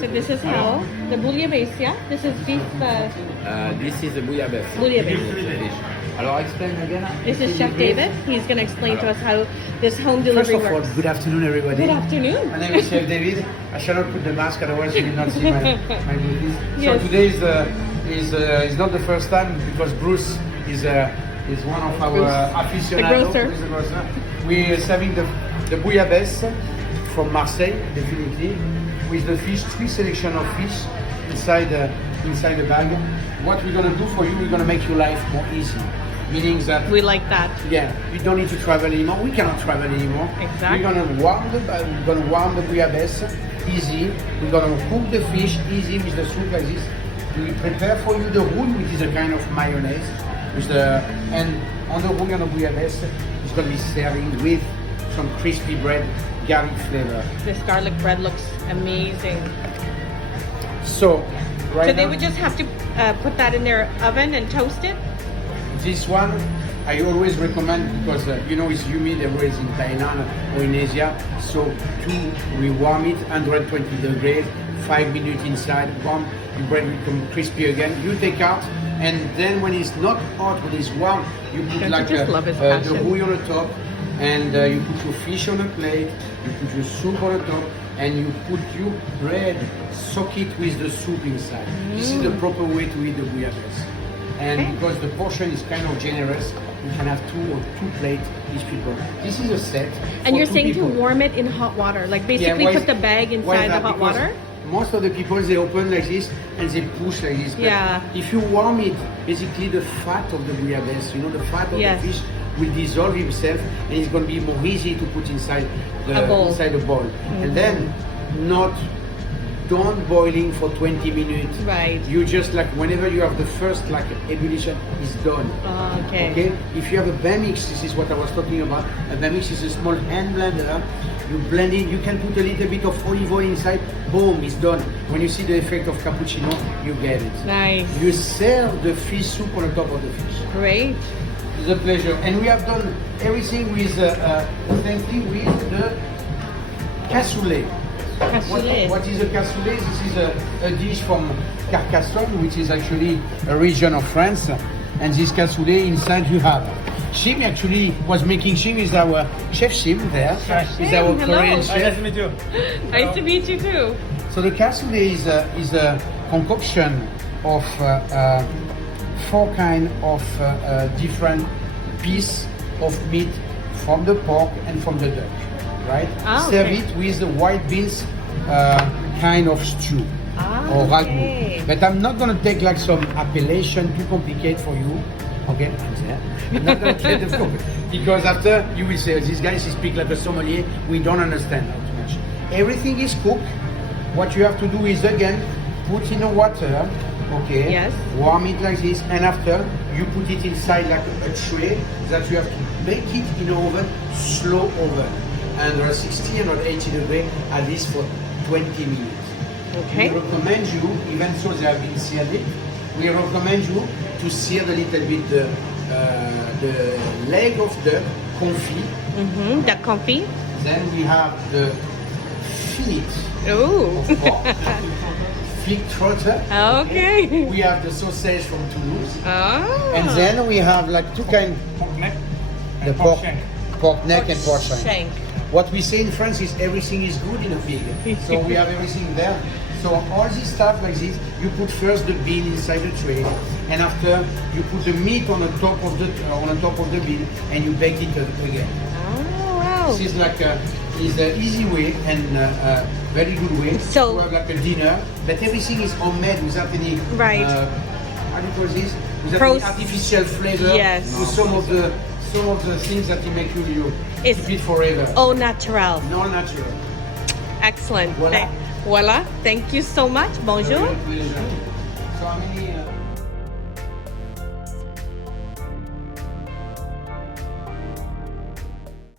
So this is how the bouillabaisse, yeah? This is beef. This is the bouillabaisse. Bouillabaisse. Alors, explain again. This is Chef David. He's going to explain to us how this home First delivery of all, works. good afternoon, everybody. Good afternoon. My name is Chef David. I shall not put the mask, otherwise you will not see my movies. Yes. So today is not the first time because Bruce is one of our aficionados. grocer. He's a grocer. We are serving the bouillabaisse from Marseille, definitely, with the fish, 3 selection of fish inside the bag. What we're gonna do for you, we're gonna make your life more easy. Meaning that We like that. yeah, we don't need to travel anymore. We cannot travel anymore. Exactly. We're gonna warm the bouillabaisse easy. We're gonna cook the fish easy with the soup like this. We prepare for you the roux, which is a kind of mayonnaise. And on the roux and the bouillabaisse, it's gonna be serving with some crispy bread, garlic flavor. This garlic bread looks amazing. So, right So they now, would just have to put that in their oven and toast it? this one I always recommend because it's humid always in Thailand or in Asia. So we warm it 120 degrees, 5 minutes inside, warm, the bread will become crispy again. You take out, and then when it's not hot, when it's warm, you put Don't like you just love his the passion? roux on the top, and you put your fish on the plate, you put your soup on the top, and you put your bread, soak it with the soup inside. This is the proper way to eat the bouillabaisse. And Okay. because the portion is kind of generous, you can have two plates each people. This is a set. And for you're 2 saying people. to warm it in hot water, like basically why put is- the bag why is inside the that? hot Because water? Most of the people, they open like this and they push like this. But Yeah. if you warm it, basically the fat of the bouillabaisse, the fat of Yes. the fish will dissolve himself, and it's going to be more easy to put inside A bowl. the bowl. And then don't boiling for 20 minutes. Right. You just whenever you have the first ebullition, it's done. Okay. Okay. If you have a Bamix, this is what I was talking about. A Bamix is a small hand blender. You blend it. You can put a little bit of olive oil inside. Boom, it's done. When you see the effect of cappuccino, you get it. Nice. You serve the fish soup on the top of the fish. Great. It's a pleasure. And we have done everything with the same thing with the cassoulet. Cassoulet. What is a cassoulet? This is a dish from Carcassonne, which is actually a region of France. And this cassoulet inside you have Shim. Actually was making Shim is our chef Shim there. Is our Hello. Korean chef. Nice to meet you. Nice to meet you too. So the cassoulet is a concoction of 4 kind of different piece of meat from the pork and from the duck, right? Ah, Serve okay. it with the white beans kind of stew or Okay. ragout. But I'm not gonna take some appellation too complicated for you. Okay, I'm not gonna take the book because after you will say these guys speak like a sommelier. We don't understand how too much. Everything is cooked. What you have to do is again put in the water. Okay. Yes. Warm it like this, and after you put it inside like a tray that you have to make it in the oven, slow oven, under 60 and 80 degrees at least for 20 minutes. Okay. We recommend you, even though they have been seared it, we recommend you to sear a little bit the leg of the confit. Mm-hmm. The comfy. Then we have the feet Ooh. of pork, feet trotter. Okay. We have the sausage from Toulouse. Oh. And then we have 2 kind, Pork neck the and pork, shank. pork neck and pork shank. Shank. What we say in France is everything is good in a pig. So we have everything there. So all this stuff like this, you put first the bean inside the tray, and after you put the meat on the top of the bean, and you bake it again. Oh, wow. This is an easy way and very good way So- to have like a dinner. But everything is homemade without any Right. how do you call this? Without Pros- any artificial flavor. Yes. To some of the things that you make you It's keep it forever. au naturel. No natural. Excellent. Voila. Voila. Thank you so much. Bonjour. So how many?